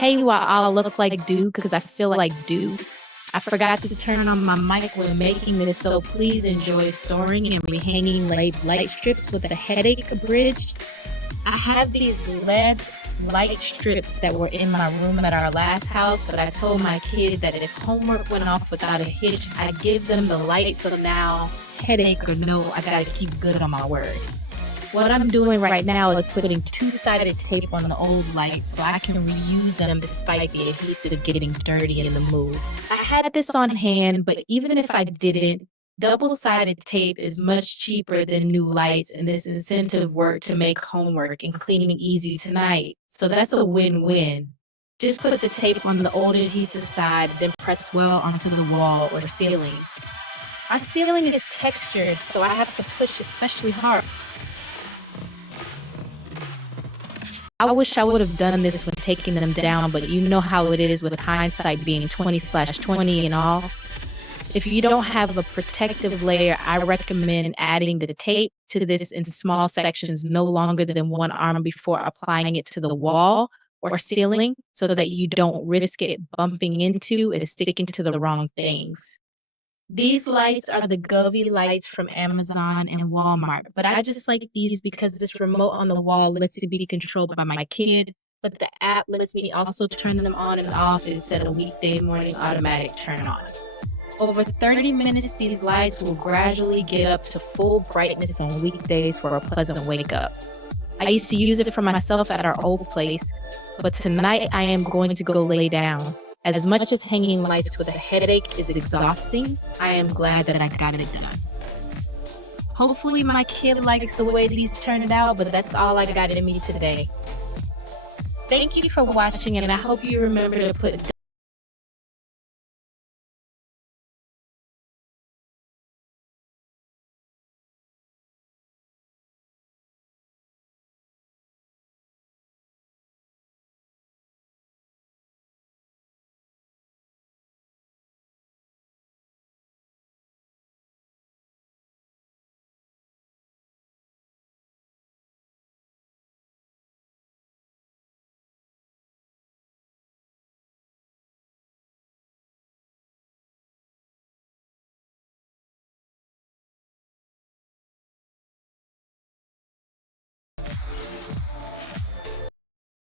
Hey, while I'll look like dew because I feel like dew. I forgot to turn on my mic when making this, so please enjoy storing and rehanging light strips with a headache abridged. I have these LED light strips that were in my room at our last house, but I told my kid that if homework went off without a hitch, I'd give them the light, so now, headache or no, I gotta keep good on my word. What I'm doing right now is putting two-sided tape on the old lights so I can reuse them despite the adhesive getting dirty in the move. I had this on hand, but even if I didn't, double-sided tape is much cheaper than new lights, and this incentive worked to make homework and cleaning easy tonight. So that's a win-win. Just put the tape on the old adhesive side, then press well onto the wall or ceiling. Our ceiling is textured, so I have to push especially hard. I wish I would have done this when taking them down, but you know how it is with hindsight being 20/20 and all. If you don't have a protective layer, I recommend adding the tape to this in small sections no longer than one arm before applying it to the wall or ceiling so that you don't risk it bumping into and sticking to the wrong things. These lights are the Govee lights from Amazon and Walmart, but I just like these because this remote on the wall lets it be controlled by my kid, but the app lets me also turn them on and off instead of weekday morning automatic turn on. Over 30 minutes, these lights will gradually get up to full brightness on weekdays for a pleasant wake up. I used to use it for myself at our old place, but tonight I am going to go lay down. As much as hanging lights with a headache is exhausting, I am glad that I got it done. Hopefully my kid likes the way these turned out, but that's all I got in me today. Thank you for watching, and I hope you remember to put